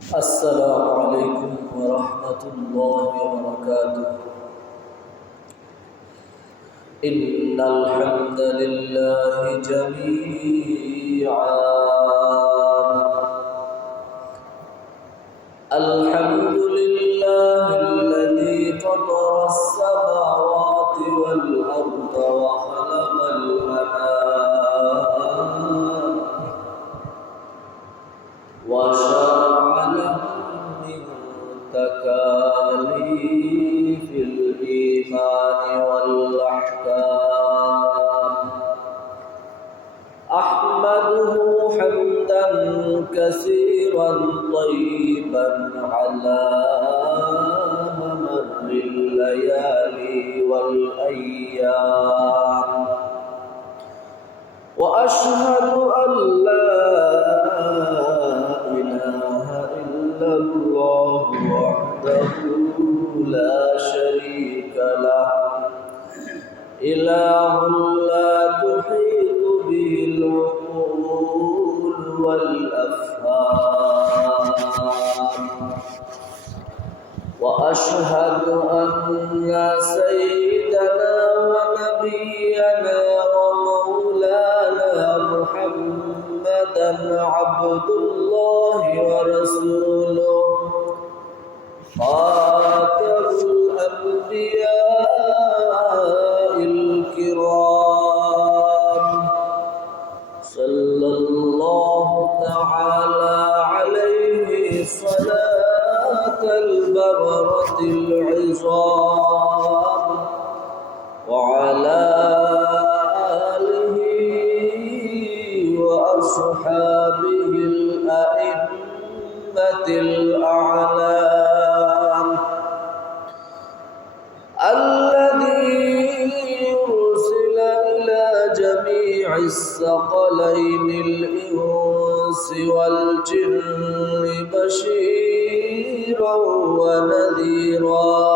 السلام عليكم ورحمة الله وبركاته. إن الحمد لله جميعا الحمد لله الذي فطر السماوات والأرض وخلق الأنام وشرع لهم من تكاليف الإيمان والأحكام أحمده حمدا كثيرا طيبا على ممر الليالي والأيام وأشهد أن لا إله إلا الله وحده لا شريك له إله لا تحيط به العقول والأفهام وأشهد أن سيدنا ونبينا ومولانا محمدا عبد الله ورسوله خاتم الأنبياء الكرام صلى الله تعالى عليه صلاة البررة العظام وعلى آله وأصحابه الأئمة الأعلام الذي أرسل إلى جميع الثقلين الإنس والجن بشيرا ونذيرا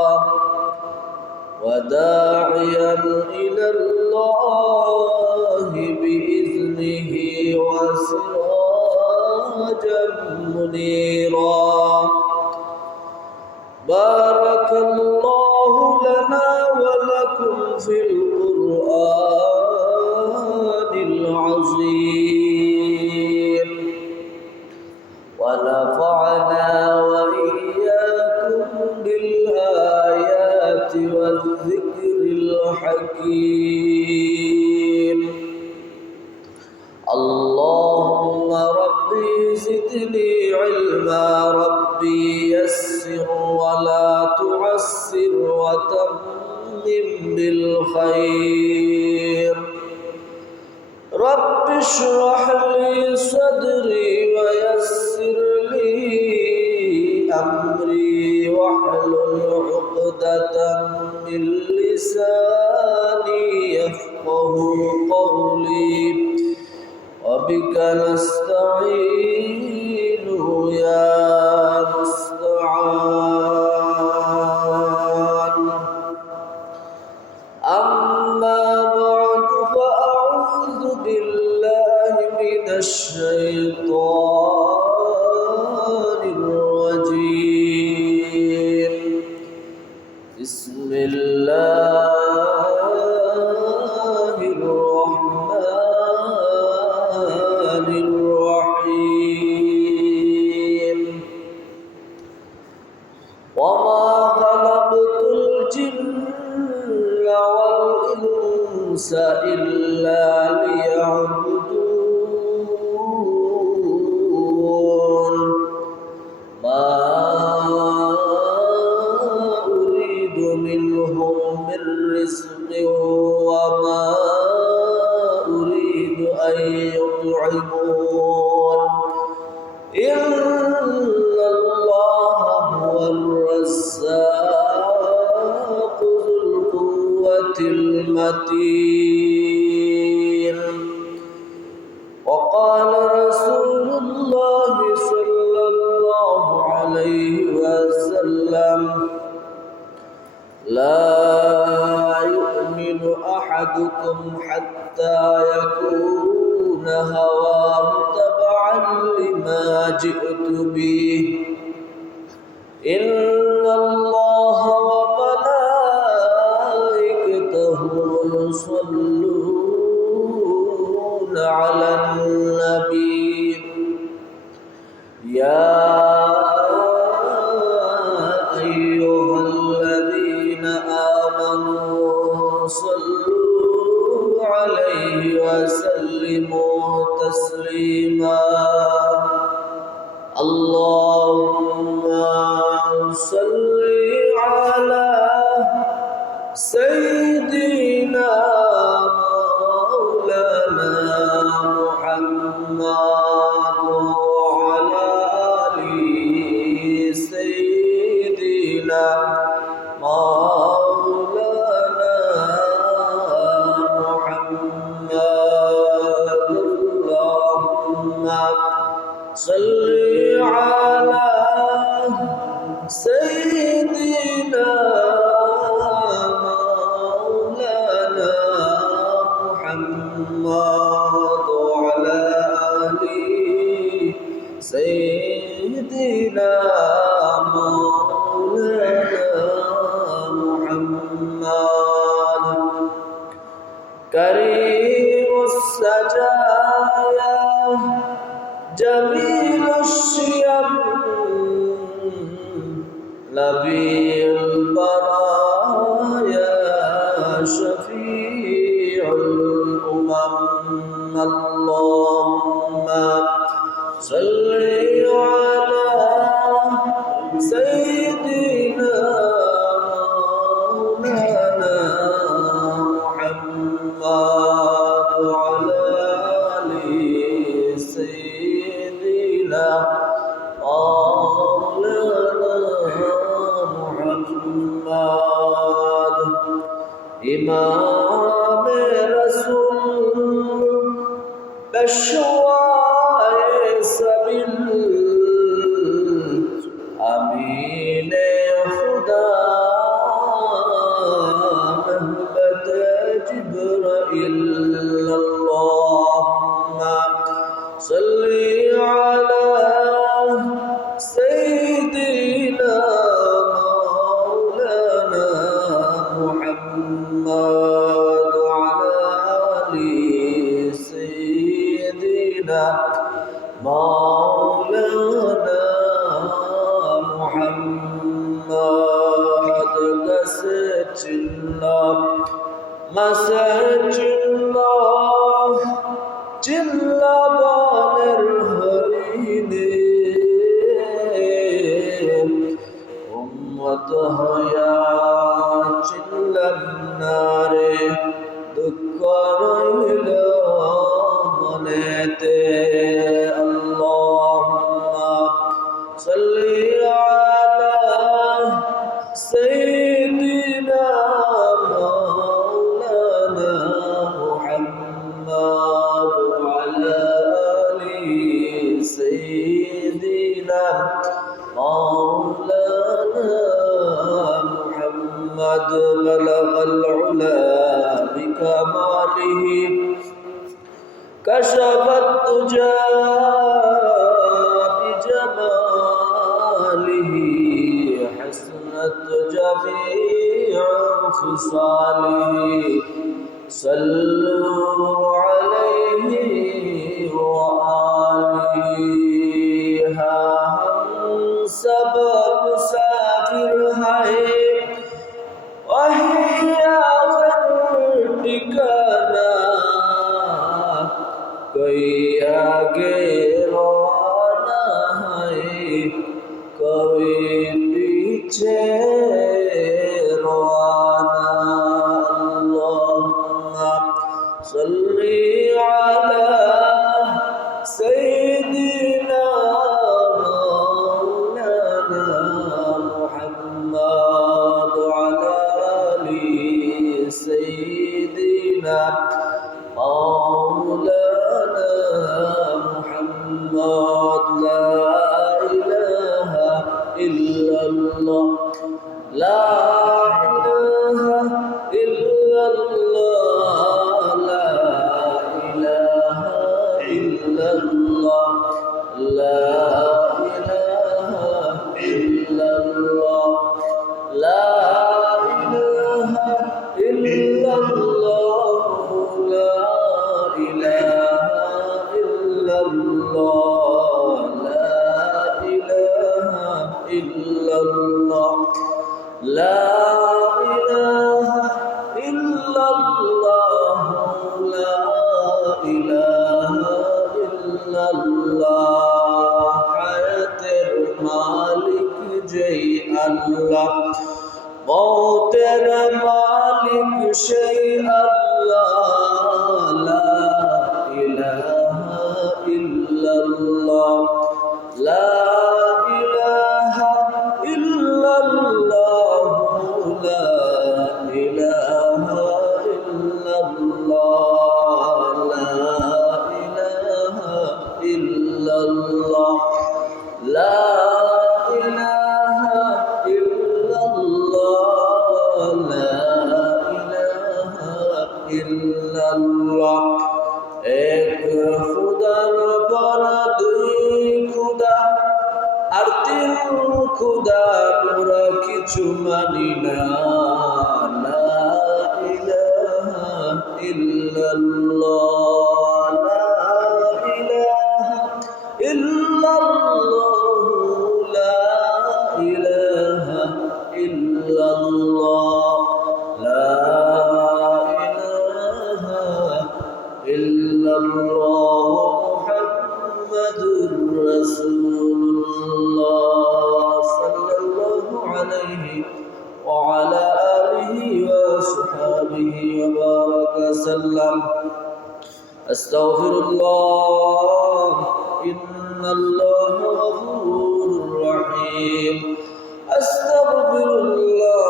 وداعيا إلى الله بإذنه وسراجا منيرا بارك الله لنا ولكم في القرآن العظيم ونفعنا وإياكم بالآيات والذكر الحكيم اللهم ربي زدني علما ربي يسر ولا تعسر وتمم بالخير رب اشرح لي صدري ويسر لي أمري واحلل عقدة من لساني يفقه قولي وبك نستعين يا مستعان أما بعد فأعوذ بالله من الشيطان ما جئت به إن الله وملائكته يصلون على النبي يا أيها الذين آمنوا صلوا عليه وسلموا تسليما اللهم صل على سيدنا مولانا محمد وعلى آل سيدنا مولانا محمد اللهم صل على سيدنا مولانا محمد وعلى آل سيدنا مولانا محمد كريم السجايا جميل الشيم نبي البرايا شفيع الأمم اللهم صل على سيدنا مولانا محمد وعلى آل سيدنا مولانا محمد إمام رسول بشوائے سبیل امین خدا محبت جبرائیل اللهم صل على سيدنا مولانا محمد وعلى آل سيدنا مولانا محمد الله مسجد الله جل بانر هريني উম্মত হয়া চিল্লাম না রে দুঃখ রইল মনেতে আল্লাহুম্মা সাল্লি আলা সাইয়্যিদিনা মাওলানা মুহাম্মদ ওয়া আলা আলি সাইয়্যিদিনা مولانا محمد بلغ العلا بكماله كشف الدجى بجماله حسنت جميع خصاله صلوا عليه وآله सब मुसाफिर है वही आखिर ठिकाना कोई आगे रवाना है कोई पीछे रवाना अल्लाहुम्मा सल्ली अला सय्यिदिना مولانا محمد لا إله إلا الله لا إله إلا الله لا إله إلا الله لا আল্লাহ, মওতের মালিক সেই আল্লাহ, লা ইলাহা ইল্লাল্লাহ, লা ইলাহা ইল্লাল্লাহ, লা ইলাহা ইল্লাল্লাহ, লা ইলাহা ইল্লাল্লাহ, লা ইলাহা ইল্লাল্লাহ, লা ইলাহা ইল্লাল্লাহ। এক খুদার পর দুই খুদা আর তিন খুদা পুরা কিছু মানি না, লা ইলাহা ইল্লাল্লাহ, লা ইলাহা ইল্লাল্লাহ, লা ইলাহা ইল্লাল্লাহ, লা ইলাহা ইল্লাল্লাহ, মুহাম্মাদুর রাসূলুল্লাহ সাল্লাল্লাহু আলাইহি ওয়া আলা আলিহি ওয়া সাহবিহি ওয়া বারাকা সাল্লাম। আস্তাগফিরুল্লাহ, ইন্নাল্লাহা গফুরুর রহিম। আস্তাগফিরুল্লাহ,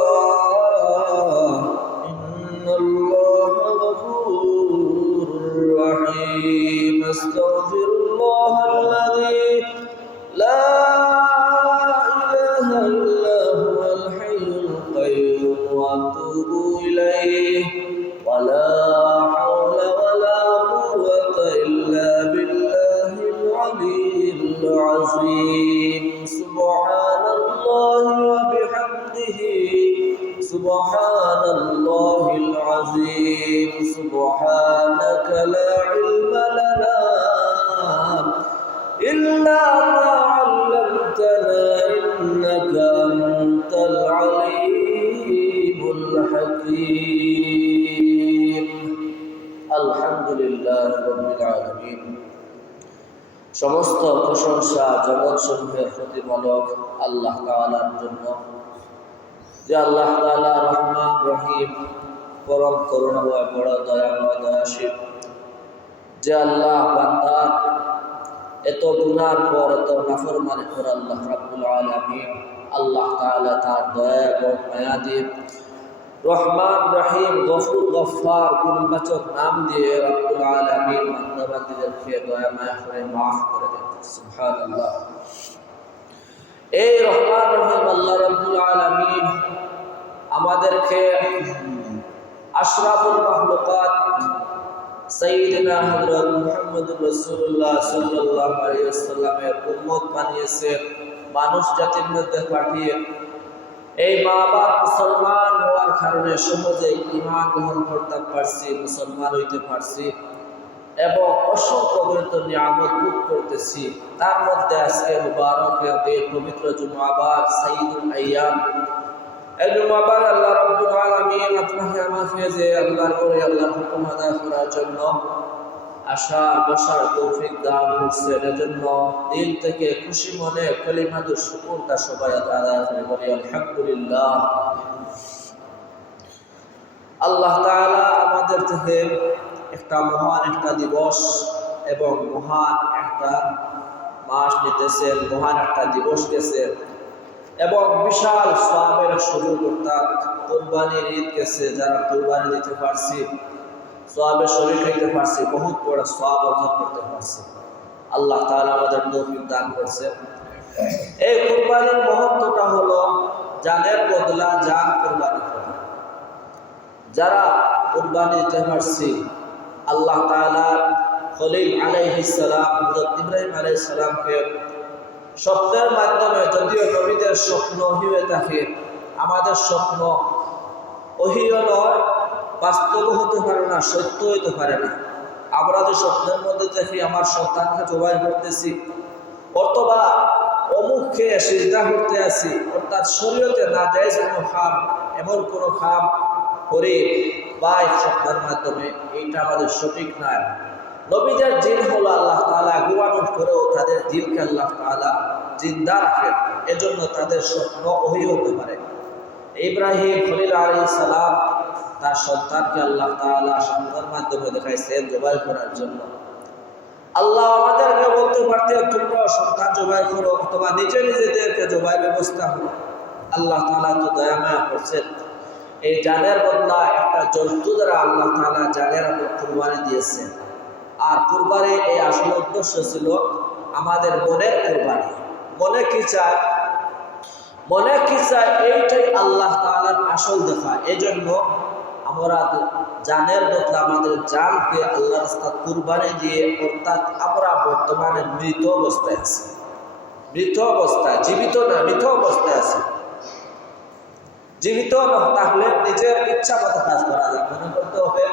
ইন্নাল্লাহা গফুরুর রহিম। আস্তাগফিরুল্লাহাল্লাযী লা ইলাহা ইল্লা হুয়াল হাইয়ুল কাইয়্যুম ওয়া আতুবু ইলাইহি ওয়া লা হাওলা ওয়া লা কুওয়াতা ইল্লা বিল্লাহিল আলিয়্যিল আযীম। সুবহানাল্লাহি ওয়া বিহামদিহি, সুবহানাল্লাহিল আযীম। সুবহানাকা লা ইলমা লানা ইল্লা মা 'আল্লামতানা ইন্নাকা আনতাল আলীমুল হাকীম। আলহামদুলিল্লাহি রাব্বিল আলামিন। সমস্ত প্রশংসা জগৎ সমূহের প্রতিপালক আল্লাহ তাআলার জন্য, যে আল্লাহ তাআলা রহমান রহিম, পরম করুণাময়, বড় দয়াময়, দয়াশীল, যে আল্লাহ বান্দার এত গুনার পর, এত নাফরমানি পর আল্লাহ রাব্বুল আলামিন আল্লাহ তাআলা তার দয়া এবং মায়া দিয়ে রহমান রহিম গফুর গফফার গুণবাচক নাম দিয়ে রাব্বুল আলামিন বান্দাবান্দীদেরকে দয়া মায়া করে মাফ করে দেন। সুবহানাল্লাহ। এই রহমান রহিম আল্লাহ রাব্বুল আলামিন আমাদেরকে আশরাফুল মাখলুকাত সাইয়্যিদনা হযরত মুহাম্মদুর রাসূলুল্লাহ সাল্লাল্লাহু আলাইহি ওয়াসাল্লামের উম্মত বানিয়েছেন, মানুষ জাতির মধ্যে পাঠিয়ে এই মা বাপ মুসলমান হওয়ার কারণে সহজে ঈমান গ্রহণ করতে পারছি, মুসলমান হইতে পারছি এবং অসংখ্য নিয়ামত ভোগ করতেছি। তার মধ্যে আজকে মুবারকের দিন, পবিত্র জুমাবার, সাইয়্যিদুল আইয়াম। এই জুমাবার আল্লাহ রাব্বুল আলামিন আপনাকে আমাকে যে আল্লাহর করে আল্লাহর হুকুম আদায় করার জন্য আসার বসার তৌফিক দান করছেন, এজন্য দিল থেকে খুশি মনে কালিমাতুশ শুকরটা সবাই আদায় করে বলি আলহামদুলিল্লাহ। আল্লাহ তাআলা আমাদের থেকে একটা মহান একটা দিবস এবং মহান একটা মাস নিতেছেন, মহান একটা দিবস গেছে এবং বিশাল সওয়াবের সুযোগ, অর্থাৎ কুরবানির ঈদ গেছে। যারা কুরবানি দিতে পারছি, সওয়াবে শরীক হইতে পারছি, বহুত বড় সওয়াব অর্জন করতে পারছি। আল্লাহ তাআলা আমাদের তৌফিক দান করছে। এই কুরবানির মহত্বটা হলো জানের বদলা জান কুরবানি করা। যারা কুরবানি দিতে পারছি, আল্লাহ তাআলা খলিল আলাইহিস সালাম, হযরত ইব্রাহিম আলাইহিস সালামকে স্বপ্নের মাধ্যমে, যদিও নবীদের স্বপ্ন হয়ে থাকে, আমাদের স্বপ্ন ওহিও নয়, বাস্তব হতে পারে না, সত্য হইতে পারে না। আমরা যে স্বপ্নের মধ্যে দেখি আমার সন্তানকে জবাই করতেছি অথবা অমুককে সিজদা করতে আসি, অর্থাৎ শরীয়তে নাজায়েজ কোনো কাম, এমন কোনো কাম করে বা স্বপ্নের মাধ্যমে, এইটা আমাদের সঠিক নয়। নবীদের জিন হলো আল্লাহ তাআলা গুণানুর করেও তাদের দিলকে আল্লাহ তাআলা জিন্দা রাখেন, এজন্য তাদের স্বপ্ন ওহী হতে পারে। ইব্রাহিম খলিল আলাইহিস সালাম তার সন্তানকে আল্লাহ তাআলা স্বপ্নের মাধ্যমে দেখাইছেন জবাই করার জন্য। আল্লাহ আমাদেরকে বলতে পারতেন তোমরা সন্তান জবাই করো অথবা নিজে নিজেদেরকে জবাই ব্যবস্থা করো। আল্লাহ তাআলা তো দয়া মায়া করছেন, এই জানের বদলা একটা জন্তু দ্বারা আল্লাহ তাআলা জানের কুরবানি দিয়েছেন। আর কুরবানির এই আসল উদ্দেশ্য ছিল আমাদের মনের কুরবানি। মনে কি চায়, মনে কি চায় এইটাই আল্লাহ তাআলার আসল দেখা। এই জন্য আমরা জানের বদলে আমাদের জানকে আল্লাহর রাস্তায় কুরবানি দিয়ে, অর্থাৎ আমরা বর্তমানে মৃত অবস্থায় আছি। মৃত অবস্থায়, জীবিত না, মৃত অবস্থায় আছি। জীবিত না থাকলে নিজের ইচ্ছা মতো কাজ করা যায়। মনে করতে হবে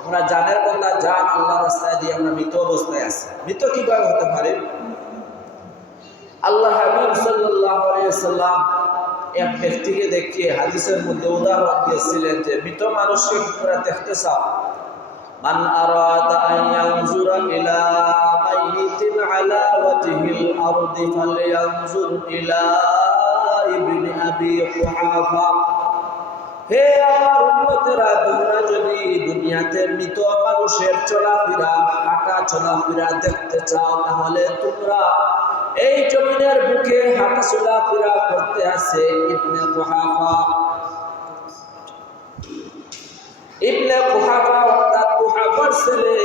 আমরা জানের বদলা জান আল্লাহর রাস্তায় দিয়ে আমরা মৃত অবস্থায় আছি। মৃত কিভাবে হতে পারে? আল্লাহ হাবিব সাল্লাল্লাহু আলাইহি ওয়াসাল্লাম এক ব্যক্তিকে দেখিয়ে হাদিসের মধ্যে উদাহরণ দিয়েছিলেন যে মৃত মানুষকে কি করে দেখতে চাও? মান আরাদা আন ইয়ানজুরা ইলা মাইয়িতিন আলা ওয়াজহিল আরদি ফালয়ানজুর ইলা ইবনে আবি কুহাফা। হে আমার উম্মতেরা, তোমরা যদি দুনিয়াতে মৃত মানুষের চলাফেরা, হাঁটা চলাফেরা দেখতে চাও, তাহলে তোমরা এই জমিনের বুকে হাঁটা চলাফেরা করতে আছে ইবনে কুহাফা। ইবনে কুহাফা অর্থাৎ কুহাফার ছেলে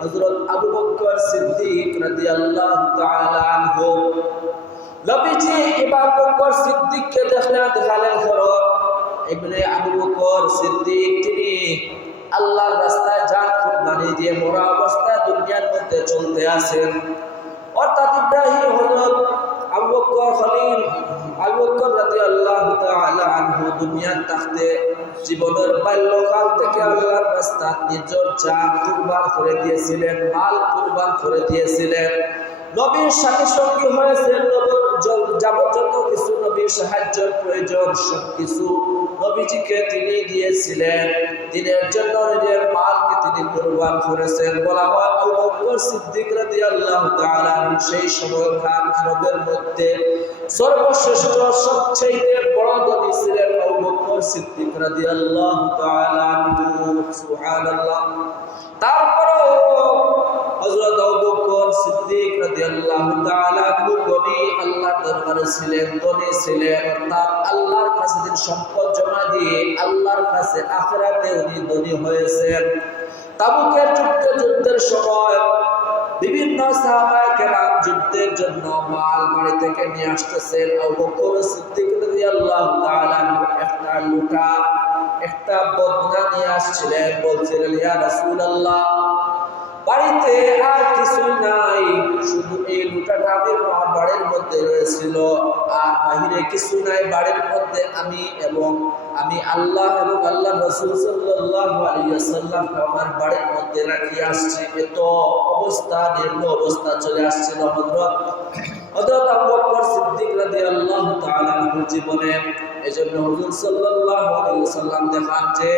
হযরত আবু বকর সিদ্দিক রাদিয়াল্লাহু তাআলা আনহু। নবীজি আবু বকর সিদ্দিককে দেখালেন করো ইবনে আবু বকর সিদ্দিক তিনি আল্লাহর রাস্তায় জান কুরবানি দিয়ে মরা অবস্থায় দুনিয়ার মধ্যে চলতে আছেন। অর্থাৎ ইব্রাহিম হযরত আবু বকর খলিল আবু বকর রাদিয়াল্লাহু তাআলা আনহু দুনিয়ার থাকতে জীবনের বাল্যকাল থেকে আল্লাহর রাস্তায় নিজের জান কুরবান করে দিয়েছিলেন, মাল কুরবান করে দিয়েছিলেন। নবীর সাথে সঙ্গী হয়েছেন, যত কিছু নবীর সাহায্যের প্রয়োজন সবকিছু নবীজিকে তিনি দিয়েছিলেন। দিনের জন্য নিজের মালকে তিনি কুরবান করেছেন। বলা হয় আবু বকর সিদ্দিক রাদিয়াল্লাহু তাআলা সেই সময়কার আরবের মধ্যে সর্বশ্রেষ্ঠ সবচেয়ে বড় ধনী ছিলেন আবু বকর সিদ্দিক রাদিয়াল্লাহু তাআলা আনহু। সুবহানাল্লাহ। তারপরেও হযরত আবু বকর সিদ্দিক রাদিয়াল্লাহু তাআলা ধনী, আল্লাহর দরবারে ছিলেন, ধনী ছিলেন। অর্থাৎ আল্লাহর কাছে তিনি সম্পদ জমা দিয়ে আল্লাহর কাছে আখিরাতে উনি ধনী হয়েছেন। তাবুকের যুদ্ধের সময় বিভিন্ন সাহাবায়ে কেরাম যুদ্ধের জন্য মাল বাড়ি থেকে নিয়ে আসতেছেন। আবু বকর সিদ্দিক রাদিয়াল্লাহু তাআলা একটা লুটা, একটা বদনা নিয়ে আসছিলেন। বলছিলেন ইয়া রাসূলুল্লাহ, বাড়িতে আর কিছু নাই, শুধু এই লুটাটা আমার বাড়ির মধ্যে রয়েছিল, আর বাহিরে কিছু নাই। বাড়ির মধ্যে আমি আল্লাহ এবং আল্লাহ রাসূল সাল্লাল্লাহু আলাইহি ওয়াসাল্লাম আমার বাড়ির মধ্যে রাখি আসছি। এত অবস্থা, নিম্ন অবস্থা চলে আসছিল হযরত আবু বকর সিদ্দিক রাদিয়াল্লাহু তাআলা আনহুর জীবনে। এজন্য হুজুর সাল্লাল্লাহু আলাইহি ওয়াসাল্লাম দেখান যে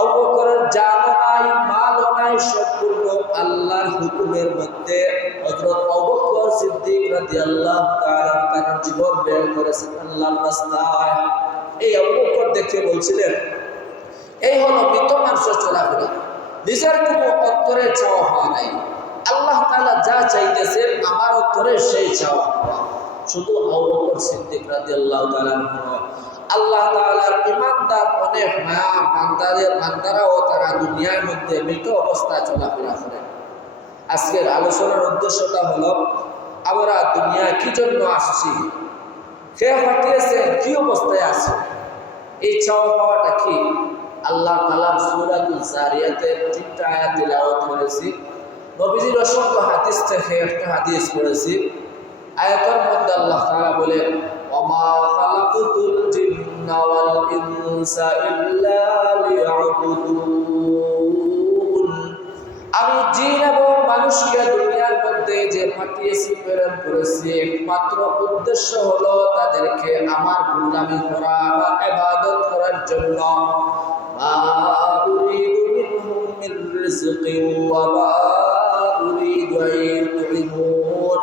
আবু বকরের জানও নাই, মালও নাই, সম্পূর্ণ আল্লাহর হুকুমের মধ্যে হযরত আবু বকর সিদ্দিক রাদিয়াল্লাহু তাআলা তার জীবন ব্যয় করেছেন আল্লাহর রাস্তায়। এই আবু বকর দেখে বলছিলেন এই হলো মৃত মানুষের চলাফেরা, নিজের কোনো অন্তরে চাওয়া হওয়া নাই। আল্লাহ তাআলা যা চাইতেছেন আমার অন্তরে সেই চাওয়া। শুধু আবু বকর সিদ্দিক রাদিয়াল্লাহু তাআলা আল্লাহ তাআলার ইমানদার অনেক মায়া বান্দারাও তারা দুনিয়ার মধ্যে মৃত অবস্থায় চলাফেরা করে। আজকের আলোচনার উদ্দেশ্যটা হলো আমরা দুনিয়ায় কি জন্য আসছি, কে পাঠিয়েছে, কি অবস্থায় আছে, এই চাওয়া পাওয়াটা কি। আল্লাহ তাআলা সূরাতুল যারিয়াতের 3টা আয়াত তিলাওয়াত করেছি। নবীজির অসংখ্য হাদিস থেকে একটা হাদিস পড়েছি। আয়াতের মধ্যে আল্লাহ তাআলা বলেন ওমা খালাকুতুল জিন্না ওয়াল ইনসা ইল্লা লিয়াবুদুন। আমি জিন এবং মানুষকে দুনিয়ার মধ্যে যে পাঠিয়েছি, প্রেরণ করেছি, একমাত্র উদ্দেশ্য হলো তাদেরকে আমার গোলামি করা, আমার ইবাদত করার জন্য। মা উরিদু মিনহুম মির রিজকিন ওয়া মা উরিদু আইয়ুতঈমুন।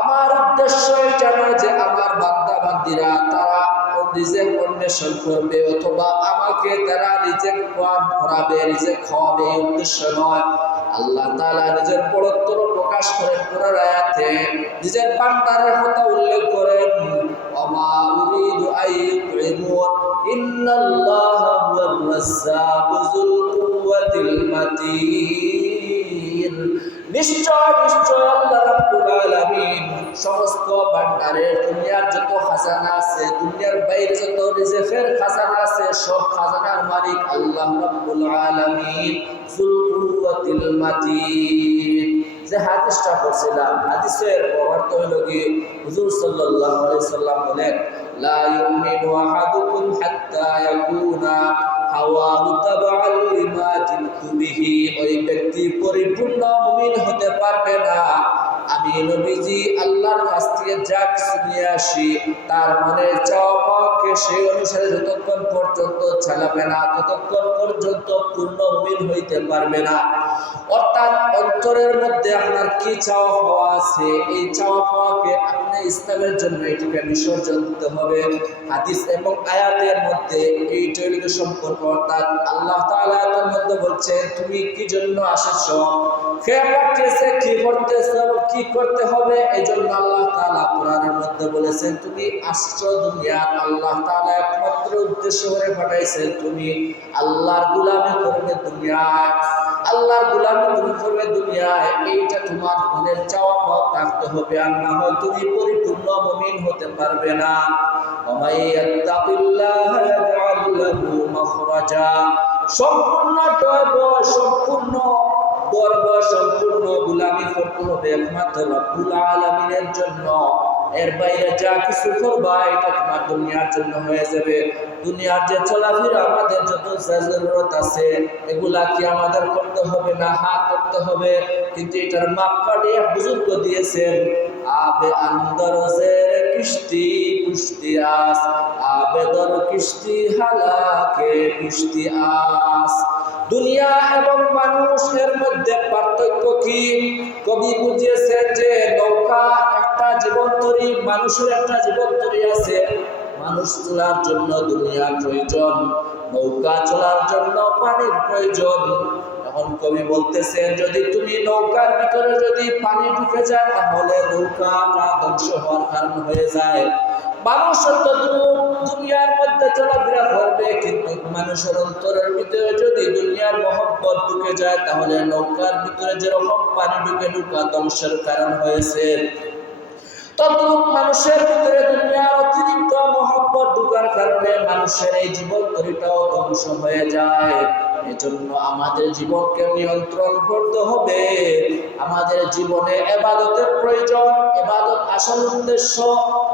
আমার উদ্দেশ্য এটা নয় যে আমার বান্দা বান্দিরা তারা রিজিক অন্বেষণ করবে অথবা আমাকে তারা রিজিক পান করাবে, রিজিক খাওয়াবে, এই উদ্দেশ্য নয়। আল্লাহ তাআলা নিজের বড়ত্ব প্রকাশ করেন কোরআন আয়াতে, নিজের বান্দারের কথা উল্লেখ করেন, ওমা উরিদু আইয়ুতঈমুন ইন্নাল্লাহা হুয়ার রাজ্জাকু যুল কুওয়াতিল মাতিন। নিশ্চয় নিশ্চয় আল্লাহ রাব্বুল আলামিন সমস্ত ভান্ডারের দুনিয়ার যত খাজানা আছে, দুনিয়ার বাইরে যত রিজিকের খাজানা আছে, সব খাজানার মালিক আল্লাহ রাব্বুল আলামিন যুল কুওয়াতিল মাতিন। যে হাদিসটা পড়ছিলাম, হাদিসের অর্থ হলো কি, হুজুর সাল্লাল্লাহু আলাইহি সাল্লাম বলেন, লা ইউমিনু আহাদুকুম হাত্তা ইয়াকুনা হাওয়াহু তাবআন লিমা জিতু বিহি। ওই ব্যক্তি পরিপূর্ণ মুমিন হতে পারবে না আমি নবীজি আল্লাহর কাছ থেকে যা কিছু নিয়ে আসি তার মনের চাওয়া পাওয়াকে সেই অনুসারে যতক্ষণ পর্যন্ত চালাবে না ততক্ষণ পর্যন্ত পূর্ণ মুমিন হইতে পারবে না। অর্থাৎ অন্তরের মধ্যে আপনার কি চাওয়া পাওয়া আছে, এই চাওয়া পাওয়াকে আপনি ইসলামের জন্য এটাকে বিসর্জন দিতে হবে। হাদিস এবং আয়াতের মধ্যে এই তৈরির সম্পর্ক, অর্থাৎ আল্লাহ তাআলা এর মধ্যে বলছেন তুমি কি জন্য আসছো, কে পাঠিয়েছে, কি করতেছো, কি করতে হবে, এই জন্য আল্লাহ তাআলা কোরআনের মধ্যে বলেছেন তুমি আসছো দুনিয়া। আল্লাহ তাআলা একমাত্র উদ্দেশ্য করে পাঠাইছেন তুমি আল্লাহর গোলামি করবে দুনিয়ায়, আল্লাহর গোলামি তুমি করবে দুনিয়ায়। এইটা তোমার মনের চাওয়া পাওয়া থাকতে হবে, আর না হয় তুমি পরিপূর্ণ মুমিন হতে পারবে না। ওমাই ইয়াত্তাকিল্লাহ ইয়াজআল লাহু মাখরাজা। সম্পূর্ণ দয়ব, সম্পূর্ণ গর্ব, সম্পূর্ণ গোলামি করতে হবে একমাত্র রব্বুল আলামিনের জন্য। এর বাইরে যা কিছু করবা এটা তোমার দুনিয়ার জন্য হয়ে যাবে। দুনিয়ার যে চলাফেরা আমাদের যত জরুরত আছে এগুলা কি আমাদের করতে হবে না? হ্যাঁ করতে হবে, কিন্তু এটার মাপকাঠি এক বুজুর্গ দিয়েছেন, আবে আন্দর জের কিস্তি কুস্তি আস, আবেদর কিস্তি হালাকে কিস্তি আস। দুনিয়া এবং মানুষের মধ্যে পার্থক্য কি? কবি বুঝিয়েছেন যে নৌকা একটা জীবনতরী, মানুষের একটা জীবনতরী আছে। মানুষ চলার জন্য দুনিয়ার প্রয়োজন, নৌকা চলার জন্য পানির প্রয়োজন। এখন কবি বলতেছেন যদি তুমি নৌকার ভিতরে যদি পানি ঢুকে যায় তাহলে নৌকাটা ধ্বংস হওয়ার কারণ হয়ে যায়। মানুষ দুনিয়ার মধ্যে চলাফেরা করবে, কিন্তু মানুষের অন্তরের ভিতরে যদি দুনিয়ার মহব্বত ঢুকে যায় তাহলে নৌকার ভিতরে যেরকম পানি ঢুকে নৌকা ধ্বংসের কারণ হয়েছে, তদ্রূপ মানুষের ভিতরে দুনিয়ার অতিরিক্ত মহব্বত ঢুকার কারণে মানুষের এই জীবনতরীটাও ধ্বংস হয়ে যায়। এজন্য আমাদের জীবনকে নিয়ন্ত্রণ করতে হবে। আমাদের জীবনে ইবাদতের প্রয়োজন। ইবাদত আসল উদ্দেশ্য,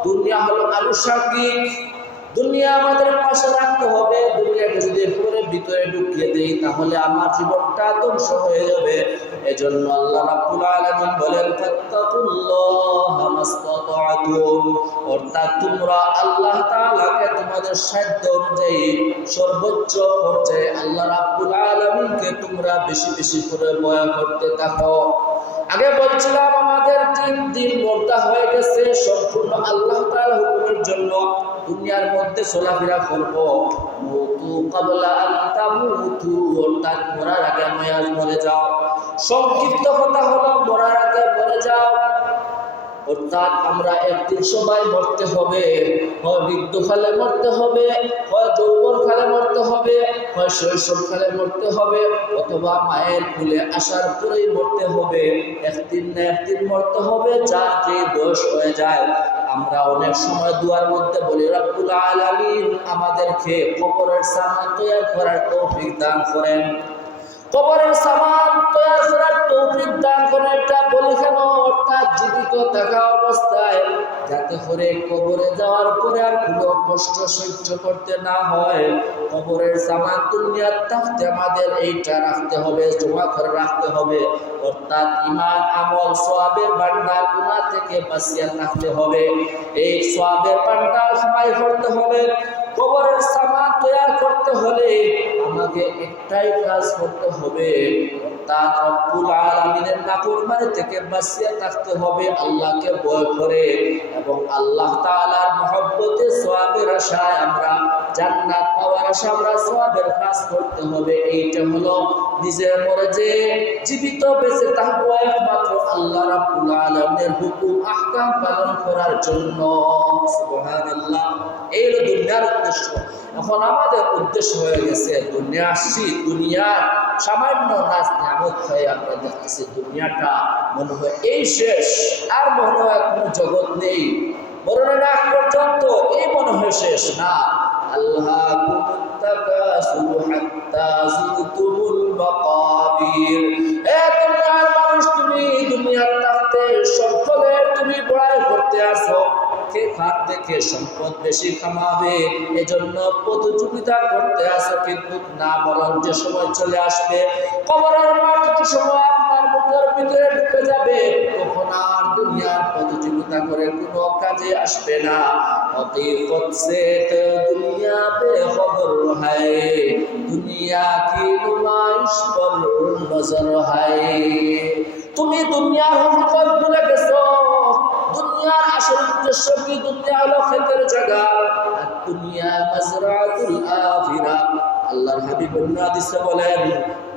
দুনিয়া হলো আনুষঙ্গিক। দুনিয়া আমাদের পাশে রাখতে হবে। দুনিয়াকে যদি পুরো ভিতরে ঢুকিয়ে দেই তাহলে আমার জীবনটা ধ্বংস হয়ে যাবে। এজন্য আল্লাহ রাব্বুল আলামিন বলেন ফাত্তাকুল্লাহা মাসতাতা'তুম, অর্থাৎ তোমরা আল্লাহ তাআলাকে তোমাদের সাধ্য অনুযায়ী সর্বোচ্চ পর্যায়ে আল্লাহ রাব্বুল আলামিনকে তোমরা বেশি বেশি করে ভয় করতে থাকো। আগে বলছিলাম আমাদের দিন বর্তা হয়ে গেছে সম্পূর্ণ আল্লাহ তাআলার হুকুমের জন্য দুনিয়ার মধ্যে চলাফেরা করবো। মুতু ক্বাবলা আন তামুতু, অর্থাৎ মরার আগে মরে যাও। সংক্ষিপ্ত কথা হলো মরার আগে মরে যাও, অর্থাৎ আমরা একদিন সবাই মরতে হবে। হয় বৃদ্ধকালে মরতে হবে, হয় যৌবনকালে মরতে হবে, হয় শৈশবকালে মরতে হবে, অথবা মায়ের কোলে আসার পরেই মরতে হবে। একদিন না একদিন মরতে হবে, যার যে দোষ হয়ে যায়। আমরা অনেক সময় দুয়ার মধ্যে বলি রব্বুল আলামিন আমাদেরকে কবরের সামান তৈরি করার তৌফিক দান করেন, কবরের সামান তৈরি করার তৌফিক দান করেন। এটা বলি কেন? অর্থাৎ জীবিত থাকা অবস্থায় যাতে করে কবরে যাওয়ার পরে আর কোনো কষ্ট সহ্য করতে না হয়। কবরের সামান দুনিয়ার থাকতে আমাদের এইটা রাখতে হবে, জমা করে রাখতে হবে। অর্থাৎ ঈমান, আমল, সওয়াবের ভান্ডার গুনাহ থেকে বাঁচিয়ে রাখতে হবে। এই সওয়াবের ভান্ডার সবাই করতে হবে। কবরের সামান তৈরি করতে হলে আমাকে একটাই কাজ করতে হবে, অর্থাৎ রব্বুল আলামিনের নাফরমানি থেকে বাঁচিয়ে থাকতে হবে আল্লাহকে ভয় করে, এবং আল্লাহ তাআলার মহব্বতে সওয়াবের আশায় আমরা জান্নাত পাওয়ার আশা আমরা সওয়াবের কাজ করতে হবে। এইটা হলো নিজের পরে যে জীবিত বেঁচে থাকবো একমাত্র আল্লাহ রাব্বুল আলামিনের হুকুম আহকাম পালন করার জন্য। সুবহানাল্লাহ। এই হলো দুনিয়ার উদ্দেশ্য। এখন আমাদের উদ্দেশ্য হয়ে গেছে দুনিয়া আসছি, দুনিয়ার সামান্য নাজ নিয়ামত হয়ে আমরা দেখতেছি দুনিয়াটা মনে হয় এই শেষ, আর মনে হয় কোনো জগৎ নেই, মরণের আগ পর্যন্ত এই মনে হয় শেষ না। আল্লাহুমুত তাকাসুরু হাত্তা যুরতুমুল মাকাবির। এ দুনিয়ার মানুষ, তুমি দুনিয়ার থাকতে সম্পদের তুমি বড়াই করতে আসো, কে কার থেকে সম্পদ বেশি কামাবে এজন্য প্রতিযোগিতা করতে আসো, কিন্তু না, মরণ যে সময় চলে আসবে, কবরের মাটির সময় আপনার মুখের ভিতরে ঢুকে যাবে, তখন আর দুনিয়ার প্রতিযোগিতা করে কোনো কাজে আসবে না। হकीकत से तो दुनिया बेखबर है, दुनिया की नुमाइश पर नजर है। তুমি দুনিয়ার হকিকত ভুলে গেছো। দুনিয়ার আসল উদ্দেশ্য কি? দুনিয়া হলো খেতের জায়গা, আর দুনিয়া মাজরাতুল আখিরাহ। আল্লাহর হাবিব হাদিসে বলেন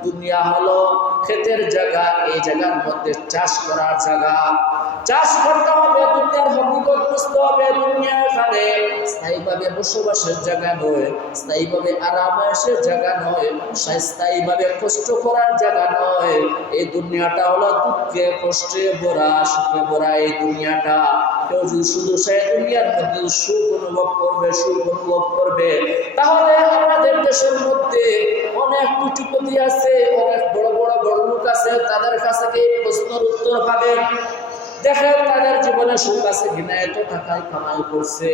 দুনিয়া হলো খেতের জায়গা, এই জায়গার মধ্যে চাষ করার জায়গা। চাষ করতে হবে, দুনিয়ার হকিকত বুঝতে হবে। দুনিয়া এখানে স্থায়ীভাবে বসবাসের জায়গা নয়, স্থায়ীভাবে আরামায়েশের জায়গা নয়, স্থায়ীভাবে কষ্ট করার জায়গা নয়। এই দুনিয়াটা হলো দুঃখে কষ্টে ভরা, সুখে ভরা এই দুনিয়াটা। কেউ যদি শুধু সেই দুনিয়ার মধ্যে সুখ অনুভব করবে, সুখ অনুভব করবে, তাহলে আমাদের দেশের মধ্যে অনেক কোটিপতি আছে, অনেক বড় বড় লোক আছে, তাদের কাছে কি প্রশ্নের উত্তর পাবেন? দেখেন তাদের জীবনে সুখ আছে কিনা, এত টাকায় কামাই করছে,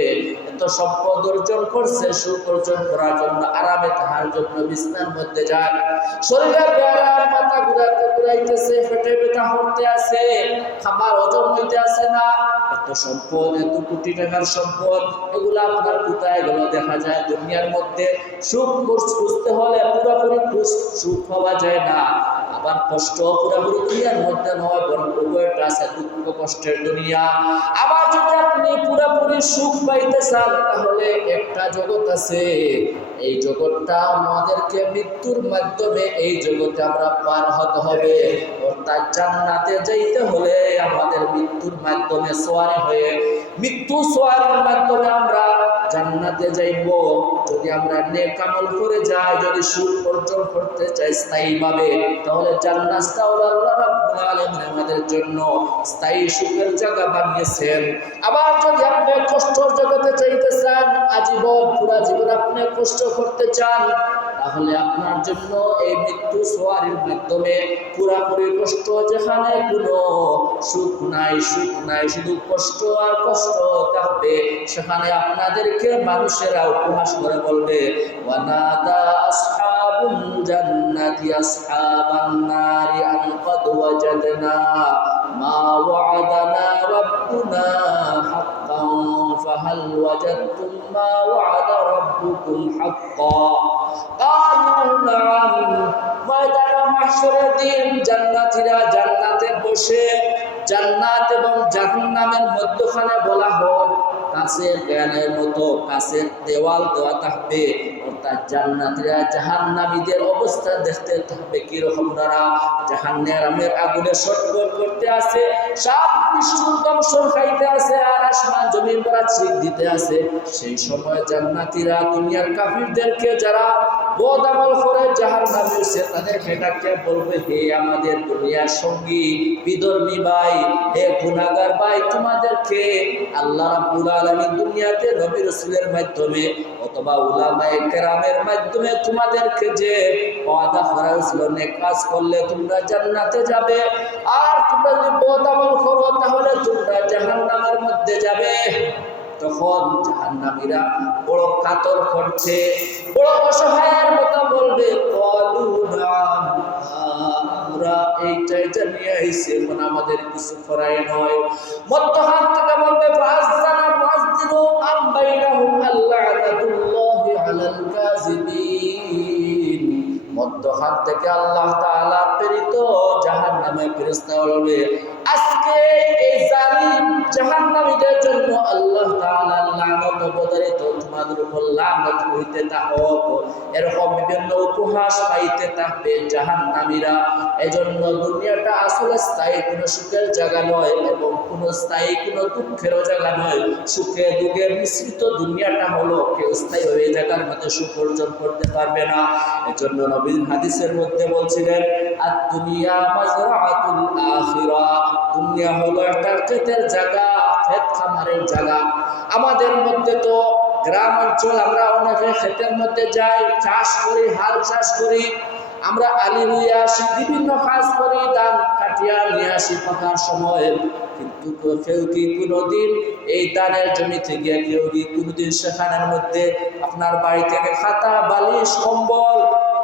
এত সম্পদ অর্জন করছে, সুখ অর্জন করার জন্য, আরামে থাকার জন্য বিছানার মধ্যে যায়, শরীরের ব্যায়াম, মাথা ঘুরাইতেছে, পেটে ব্যথা করতে আছে, খাবার হজম হইতে আছে না, এত সম্পদ, এত কোটি টাকার সম্পদ, এগুলো আপনার কোথায় গেল? দেখা যায় দুনিয়ার মধ্যে সুখ খুঁজতে হলে পুরোপুরি সুখ পাওয়া যায় না, আবার কষ্ট পুরোপুরি দুনিয়ার মধ্যে নয়, বরং উভয়টা আছে, দুঃখ কষ্টের দুনিয়া। আবার যদি আপনি পুরোপুরি সুখ পাইতে চান, তাহলে একটা জগৎ আছে, এই জগৎটা আমাদেরকে মৃত্যুর মাধ্যমে এই জগতে আমরা পার হতে হবে। অর্থাৎ জান্নাতে যাইতে হলে আমাদের মৃত্যুর মাধ্যমে সওয়ারি হয়ে, মৃত্যু সওয়ারির মাধ্যমে আমরা জান্নাতে যাইব। যদি আমরা নেক আমল করে যাই, যদি সুখ অর্জন করতে চাই স্থায়ীভাবে, তাহলে জান্নাতটা আল্লাহ রাব্বুল আলামিন আমাদের জন্য স্থায়ী সুখের জায়গা বানিয়েছেন। আবার যদি আপনি কষ্টের জগতে চাইতে চান, আজীবন পুরা জীবন আপনি কষ্ট করতে চান, তাহলে আপনার জন্য এই মৃত্যু সওয়ারির মাধ্যমে পুরাপুরি কষ্ট, যেখানে কোনো সুখ নাই, সুখ নাই, শুধু কষ্ট আর কষ্ট থাকবে, সেখানে আপনাদেরকে মানুষেরা উপহাস করে বলবে, ওয়ানাদা আসহাবুল জান্নাতি আসহাবান নারি আন ক্বাদ ওয়াজাদনা মা ওয়া'আদানা রাব্বুনা হাক্কান ফাহাল ওয়াজাদতুম মা ওয়া'আদা রাব্বুকুম হাক্কান ক্বালু না'আম। ময়দানে মাহশরের দিন জান্নাতীরা জান্নাতে বসে জান্নাত এবং জাহান্নামের মধ্যখানে বলা হয় কাছের দেয়ালের মতো কাছের দেওয়াল দেওয়া থাকবে, অর্থাৎ জান্নাতীরা জাহান্নামীদের অবস্থা দেখতে থাকবে কিরকম, তারা জাহান্নামের আগুনে ছটফট করতে আছে, সাত বিষ্ণুর দংশন খাইতে আছে, আর আসমান জমিন ভরা ছিক দিতে আছে। সেই সময় জান্নাতীরা দুনিয়ার কাফিরদেরকে, যারা বদ আমল করে জাহান্নামে সে তাদেরকে ডাকে বলবে, হে আমাদের দুনিয়ার সঙ্গী বিধর্মী ভাই, হে গুনাহগার ভাই, তোমাদেরকে আল্লাহ রাব্বুল আলামিন দুনিয়াতে নবী রাসূলের মাধ্যমে অথবা উলামায়ে কেরামের মাধ্যমে তোমাদেরকে যে ওয়াদা করা হয়েছিল, নেক কাজ করলে তোমরা জান্নাতে যাবে, আর তোমরা যদি বদ আমল করো তাহলে তোমরা জাহান্নামের মধ্যে যাবে। তখন জাহান্নামীরা বড় কাতর করছে, বড় অসহায়ের মতো বলবে, ক্বালু না'আম, আমরা এইটাই জানিয়ে আইছি, এখন আমাদের কিছু করাই নয়। মধ্যখান থেকে বলবে, ফাআযানা মুআযযিনু আম বাইনাহুম আল্লা'নাতুল্লাহি আলাল কাযিবিন। তখন থেকে আল্লাহ তাআলার প্রেরিত জাহান্নামের ফেরেশতা বলবে, আজকে এই জালিম জাহান্নামীদের জন্য আল্লাহ তাআলার লানত অবতারিত, তোমাদের উপর লানত হইতে থাকুক। এরকম বিভিন্ন উপহাস পাইতে থাকবে জাহান্নামীরা। এজন্য দুনিয়াটা আসলে স্থায়ী কোনো সুখের জায়গা নয় এবং কোনো স্থায়ী কোনো দুঃখেরও জায়গা নয়। সুখে দুঃখে মিশ্রিত দুনিয়াটা হলো, কেউ স্থায়ী ওই জায়গার মধ্যে সুখ অর্জন করতে পারবে না। এজন্য নবী হাদিসের মধ্যে বলছিলেন, আদ-দুনিয়া মাজরাআতুল আখিরাহ, দুনিয়া হলো একটা ক্ষেতের জায়গা, ক্ষেত খামারের জায়গা। আমাদের মধ্যে তো গ্রাম অঞ্চল, আমরা অনেকে ক্ষেতের মধ্যে যাই, চাষ করি, হাল চাষ করি, আমরা আলি নিয়ে আসি, বিভিন্ন কাজ করি, ধান কাটিয়া নিয়ে আসি পাকার সময়। কিন্তু কেউ কি কোনোদিন এই ধানের জমি থেকে, কেউ কি কোনোদিন সেখানের মধ্যে আপনার বাড়ি থেকে খাতা, বালিশ, কম্বল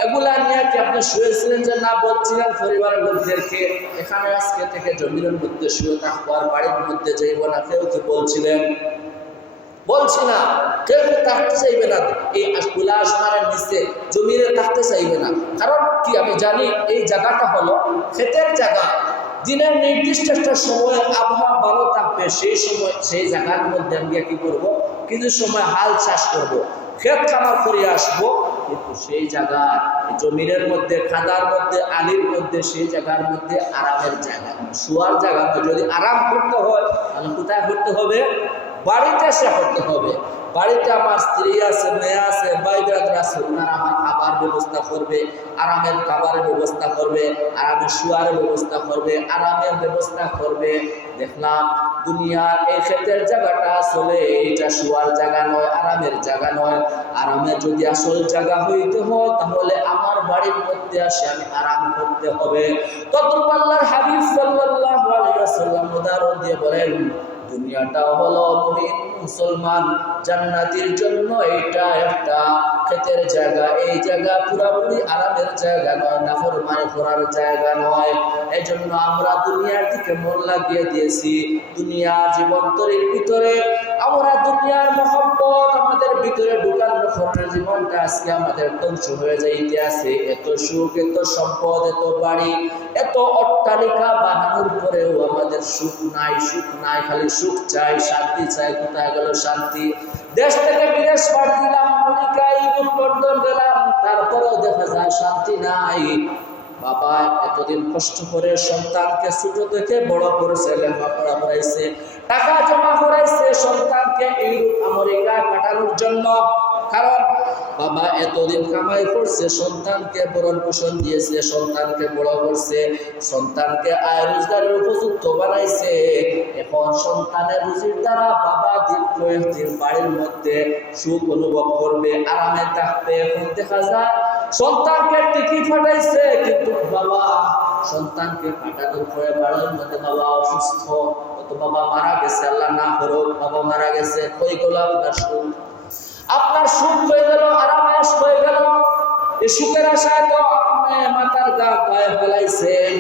এগুলা নিয়ে কি আপনি শুয়েছিলেন? যে না, বলছিলেন পরিবারের লোকদেরকে এখানে আজকে থেকে জমির মধ্যে শুয়ে থাকবো, আর বাড়ির মধ্যে যাইব না? কেউ কি বলছিলেন? বলছি না। কেউ থাকতে চাইবে না এই খোলা আসমানের নিচে, জমিনে থাকতে চাইবে না। কারণ কি, আমি জানি এই জায়গাটা হলো ক্ষেতের জায়গা। দিনের নির্দিষ্ট একটা সময় আবহাওয়া ভালো থাকবে, সেই সময় সেই জায়গার মধ্যে আমি কি করবো, কিছু সময় হাল চাষ করবো, ক্ষেত খামার করে আসবো। কিন্তু সেই জায়গা জমিনের মধ্যে, খাদার মধ্যে, আলির মধ্যে, সেই জায়গার মধ্যে আরামের জায়গা, শোয়ার জায়গা। যদি আরাম করতে হয় তাহলে কোথায় করতে হবে? বাড়িতে এসে করতে হবে। বাড়িতে আমার স্ত্রী আছে, মেয়ে আছে, ভাই ব্রাদার আছে, ওনারা আমার খাবার ব্যবস্থা করবে, আরামের খাবারের ব্যবস্থা করবে, আরামের শোয়ার ব্যবস্থা করবে, আরামের ব্যবস্থা করবে। দেখলাম দুনিয়ার এই ক্ষেতের জায়গাটা আসলে এইটা শোয়ার জায়গা নয়, আরামের জায়গা নয়। আরামের যদি আসল জায়গা হইতে হয় তাহলে আমার বাড়ির মধ্যে আসে আমি আরাম করতে হবে। তদ্রুপ আল্লাহর হাবিব সাল্লাল্লাহু আলাইহি ওয়াসাল্লাম উদাহরণ দিয়ে বলেন, দুনিয়াটা হলো মুমিন মুসলমান জান্নাতের জন্য এটা একটা ক্ষেতের জায়গা। এই জায়গা পুরোপুরি আরামের জায়গা নয়, নাফরমানি করার জায়গা নয়। এই জন্য আমরা দুনিয়ার দিকে মন লাগিয়ে দিয়েছি। দুনিয়ার জীবন্তরের ভিতরে আমরা দুনিয়ার মহব্বত আমাদের ভিতরে ঢুকানোর ফলে জীবনটা আজকে আমাদের ধ্বংস হয়ে যাইতে আছে। এত সুখ, এত সম্পদ, এত বাড়ি, এত অট্টালিকা বানানোর পরেও আমাদের সুখ নাই, সুখ নাই, খালি সুখ চাই, শান্তি চাই। কোথায় গেল শান্তি? দেশ থেকে বিদেশ পাঠ দিলাম, আমেরিকা, ইউরোপ, লন্ডন গেলাম, তারপরেও দেখা যায় শান্তি নাই। বাবা এতদিন কষ্ট করে সন্তানকে ছোট থেকে বড় করেছে, লেখাপড়া করাইছে, টাকা জমা করাইছে সন্তানকে ইউরোপ আমেরিকায় পাঠানোর জন্য। কারণ বাবা এতদিন কামাই করছে, সন্তানকে ভরণ পোষণ দিয়েছে, সন্তানকে বড় করছে, সন্তানকে আয় রোজগারের উপযুক্ত বানাইছে। এখন সন্তানের রুজির দ্বারা বাবা দীর্ঘদিন বাড়ির মধ্যে সুখ অনুভব করবে, আরামে থাকবে। এখন দেখা যায় সন্তানকে টিকি ফাটাইছে, কিন্তু বাবা সন্তানকে পাঠানোর পরে বাড়ির মধ্যে বাবা অসুস্থ, তো বাবা মারা গেছে, আল্লাহ না করুক, বাবা মারা গেছে। কই গেল আপনার সুখ? আপনার সুখ হয়ে গেল, আরামায়াস হয়ে গেল। এই সুখের আশায় তো আপনি মাথার গা পায়ে ফেলাইছেন,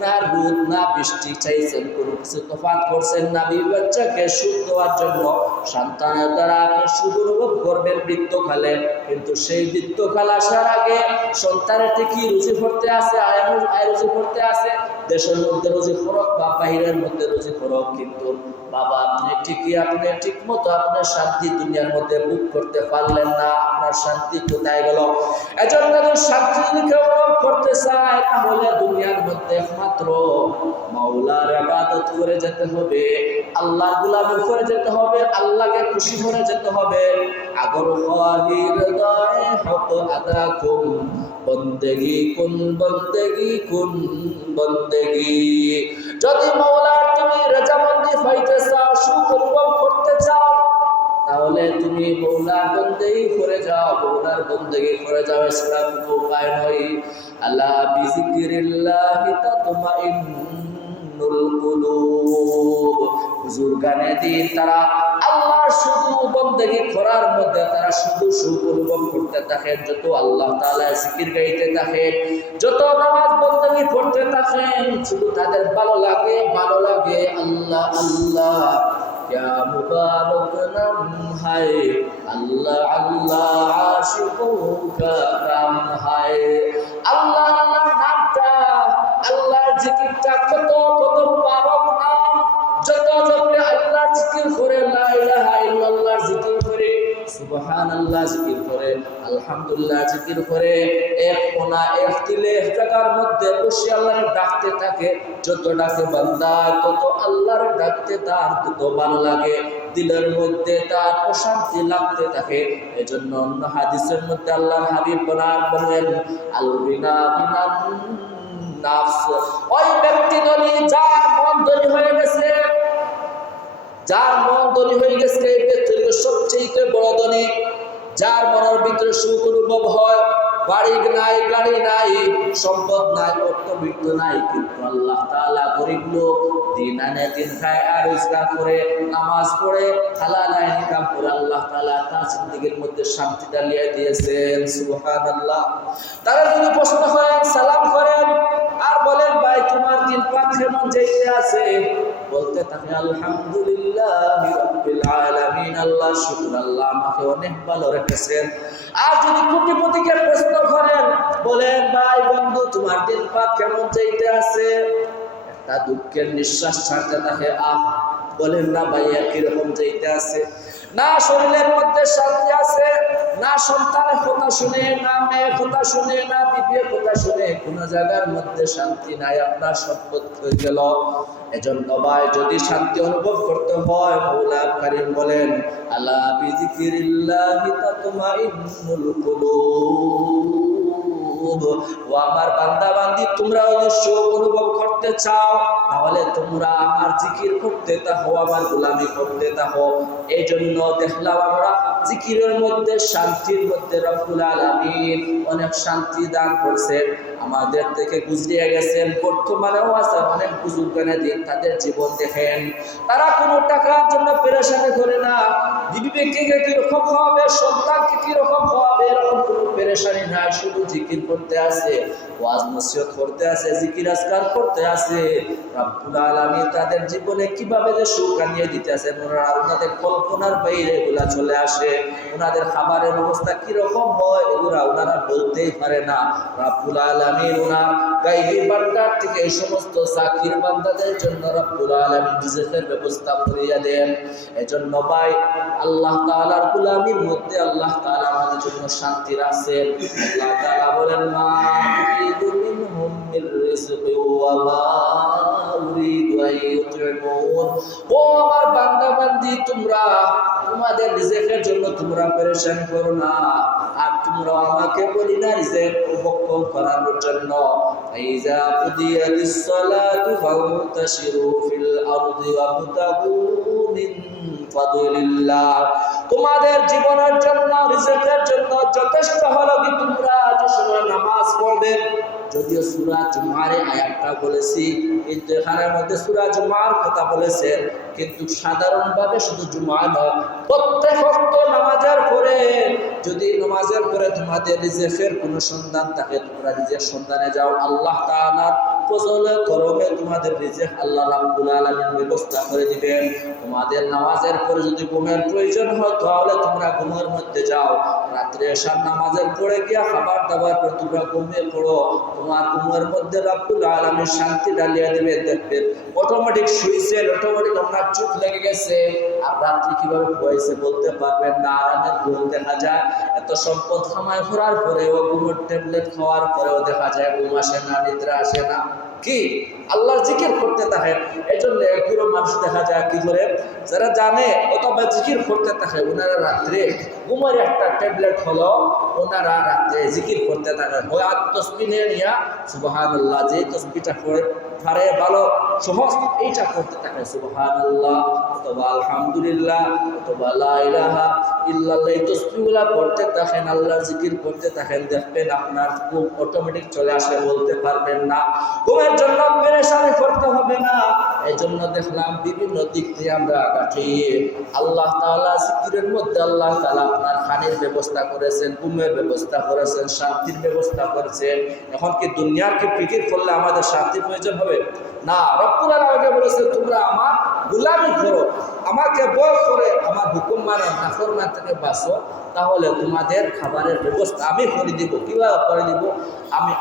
না রোদ না বৃষ্টি চাইছেন, কোনো কিছু তফাৎ করছেন না। বিবি বাচ্চাকে সুখ দেওয়ার জন্য সন্তানের দ্বারা আপনি সুখ অনুভব করবেন বৃত্তকালে, কিন্তু সেই বৃত্তকাল আসার আগে সন্তানের ঠিকই রুজি করতে আছে, আয় রুজি করতে আছে। দেশের মধ্যে রুজি ফরক বা বাইরের মধ্যে রুজি ফরক, কিন্তু বাবা আপনি ঠিকই, আপনি ঠিক মতো আপনার শান্তি দুনিয়ার মধ্যে বুক করতে পারলেন না। আপনার শান্তি কোথায় গেল? এজন্য শান্তি যদি কেউ করতে চায় তাহলে দুনিয়ার মধ্যে একমাত্র মাওলার ইবাদত করে যেতে হবে, আল্লাহর গোলামি করে যেতে হবে, আল্লাহকে খুশি করে যেতে হবে। আগর খালির দায়ে হক আদা কুন বন্দেগি কুন, বন্দেগি কুন বন্দেগি। যদি মাওলার তুমি রাজামন্দি পাইতে চাও, সুখ অনুভব করতে চাও, তাহলে তুমি মাওলার বন্দেগি করে যাও, মাওলার বন্দেগি করে যাও। এছাড়া কোনো উপায় নয়। আলা বিযিকরিল্লাহি তাতমাইন্নুল কুলুব। হুজুর গানে দিন তারা আল্লাহর শুধু বন্দেগি করার মধ্যে তারা শুধু সুখ অনুভব করতে থাকেন। যত আল্লাহ তাআলা জিকির গাইতে থাকেন, যত নামাজ বন্দেগি করতে থাকেন, শুধু তাদের ভালো লাগে, ভালো লাগে আল্লাহ আল্লাহ। क्या मुबारक नाम है अल्लाह अल्लाह आशिकों का काम है আল্লাহ আল্লাহ নামটা আল্লাহর জিকিরটা কত কত মুবারক নাম যত যত আল্লাহর জিকির করে লা ইলাহা ইল্লাল্লাহ জিকির করে সুবহানাল্লাহ জিকির করে আলহামদুলিল্লাহ জিকির করে এক কোনা এক দিলে এক জায়গার মধ্যে বসে আল্লাহর ডাকতে থাকে যত ডাকে বান্দা তত আল্লাহর ডাকতে তার তত ভালো লাগে দিলের মধ্যে তার প্রশান্তি লাগতে থাকে এজন্য অন্য হাদিসের মধ্যে আল্লাহর হাবিব বলেন আল বিনা বিনান নাফস ওই ব্যক্তি ধনী যার মন ধনী হয়ে গেছে যার মন ধনী হয়ে গেছে এই ব্যক্তির সবচেয়ে বড় ধনী যার মনের ভিতরে সুখ অনুভব হয় বাড়ি নাই গাড়ি নাই সম্পদ নাই অর্থবিত্ত নাই কিন্তু আল্লাহ তাআলা গরিব লোক দিন আনে দিন খায় আর রোজগার করে নামাজ পড়ে হালাল ইনকাম করে আল্লাহ তাআলা তার জিন্দেগীর মধ্যে শান্তি ঢালিয়ে দিয়েছেন সুবহানাল্লাহ তারা যদি প্রশ্ন করেন সালাম করেন আর বলেন ভাই তোমার দিন পাক কেমন যাইতে আছে বলতে থাকে আলহামদুলিল্লাহি রাব্বিল আলামিন আল্লাহ শুকর আল্লাহ আমাকে অনেক ভালো রেখেছেন আর যদি কোটিপতিকে প্রশ্ন করেন বলেন ভাই বন্ধু তোমার দিন পাক কেমন যাইতে আছে একটা দুঃখের নিঃশ্বাস ছাড়তে থাকে বলেন না ভাইয়া কিরকম যাইতে আছে না শরীরের মধ্যে শান্তি আছে না সন্তানের কথা শুনে না মেয়ের কথা শুনে না বিবির কথা শুনে কোন জায়গার মধ্যে শান্তি নাই আপনার সম্পদ হয়ে গেল এজন্য ভাই যদি শান্তি অনুভব করতে হয় মাওলা কারীম বলেন আলা বিযিকিরিল্লাহি তাতমাইন্নুল কুলুব ও আমার বান্দা বান্দি তোমরা যদি সুখ অনুভব করতে চাও তাহলে তোমরা আমার জিকির করতে থাকো আমার গোলামি করতে থাকো এই জন্য দেখলাম আমরা জিকিরের মধ্যে শান্তির মধ্যে রব্বুল আলামিন অনেক শান্তি দান করেছেন আমাদের থেকে গুজরিয়ে গেছেন বর্তমানেও আছে অনেক বুজুর্গানে দিন তাদের জীবন দেখেন তারা কোনো টাকার জন্য পেরেশানি করে না বিবিকে কিরকম খাওয়াবে সন্তানকে কিরকম খাওয়াবে এরকম কোনো পেরেশানি নাই শুধু জিকির করতে আছে ওয়াজ নসিহত করতে আছে জিকির আজকার করতে আছে রব্বুল আলামিন তাদের জীবনে কিভাবে যে সুখ আনিয়ে দিতে আছেন ওনারা ওনাদের কল্পনার বাইরে এগুলা চলে আসে ওনাদের খাবারের অবস্থা কিরকম হয় এগুলা ওনারা বলতেই পারে না রব্বুল আলামিন ওনার গায়বী ভান্ডার থেকে এই সমস্ত সাকির বান্দাদের জন্য রব্বুল আলামিন রিজিকের ব্যবস্থা করিয়া দেন এজন্য ভাই আল্লাহ তাআলার গোলামির মধ্যে আল্লাহ তাআলা আমাদের জন্য শান্তি রাখছেন আল্লাহ তাআলা বলেন মা উরিদু মিনহুম মির রিজকি ওয়া মা উরিদু আন ইউতঈমুন ও আমার বান্দা বান্দি তোমরা তোমাদের রিজিকের জন্য তোমরা পেরেশান করো না আর তোমরা আমাকে বলি না রিজিক উপভোগ করার জন্য ফাইজা কুদিয়াতিস সালাতু ফান্তাশিরু ফিল আরদি ওয়াবতাগু মিন ফাদলিল্লাহ তোমাদের জীবনের জন্য রিজিকের জন্য যথেষ্ট হলো কি তোমরা যে সময় নামাজ পড়বে যদিও সূরা জুমার আয়াতটা বলেছি কিন্তু এখানের মধ্যে সূরা জুমার কথা বলেছেন কিন্তু সাধারণভাবে শুধু জুমা নয় প্রত্যেক ওয়াক্ত নামাজের পরে যদি নামাজের পরে তোমাদের রিজিকের কোনো সন্ধান থাকে তোমরা রিজিকের সন্ধানে যাও আল্লাহ তাআলার ফজলে করমে তোমাদের রিজিক আল্লাহ রাব্বুল আলামিন ব্যবস্থা করে দিবেন তোমাদের নামাজের পরে যদি ঘুমের প্রয়োজন হয় তাহলে তোমরা ঘুমের মধ্যে যাও রাত্রে এশার নামাজের পরে গিয়ে খাবার দাবার করে তোমরা ঘুমিয়ে পড়ো তোমার ঘুমের মধ্যে রাব্বুল আলামিন শান্তি ঢালিয়ে দিবেন দেখবেন অটোমেটিক শুইছেন অটোমেটিক আপনার চোখ লেগে গেছে আর রাত্রি কিভাবে হয়েছে বলতে পারবেন না আরামের ঘুম দেখা যায় এত সম্পদ কামাই করার পরেও ঘুমের ট্যাবলেট খাওয়ার পরেও দেখা যায় ঘুম আসে না নিদ্রা আসে না কি আল্লাহর জিকির করতে থাকে এজন্য একগুলো মানুষ দেখা যায় কি করে যারা জানে অথবা জিকির করতে থাকে ওনারা রাত্রে ঘুমের একটা ট্যাবলেট হলো ওনারা রাত্রে জিকির করতে থাকে ওই তসবিহ নিয়ে নিয়া সুবহানাল্লাহ যে তসবিহটা করে পারে ভালো সহজ এইটা করতে থাকে সুবহানাল্লাহ অথবা আলহামদুলিল্লাহ অথবা লা ইলাহা ইল্লাল্লাহ এই তসবিহগুলো পড়তে থাকেন আল্লাহর জিকির করতে থাকেন দেখবেন আপনার ঘুম অটোমেটিক চলে আসে বলতে পারবেন না ঘুমের জন্য পেরেশানি করতে হবে না এই জন্য দেখলাম বিভিন্ন দিক দিয়ে আমরা কাটি আল্লাহ তাআলা জিকিরের মধ্যে আল্লাহ তাআলা আপনার খানির ব্যবস্থা করেছেন ঘুমের ব্যবস্থা করেছেন শান্তির ব্যবস্থা করেছেন এখন কি দুনিয়ার কি ফিকির করলে আমাদের শান্তির প্রয়োজন হবে না রব্বুল আলামিন বলেছে তোমরা আমার গোলামি করো, আমাকে ভয় করে আমার হুকুম মানো, নাফরমান থেকে বাঁচো, তাহলে তোমাদের খাবারের ব্যবস্থা আমি করে দিব। কিভাবে করে দিব? আমি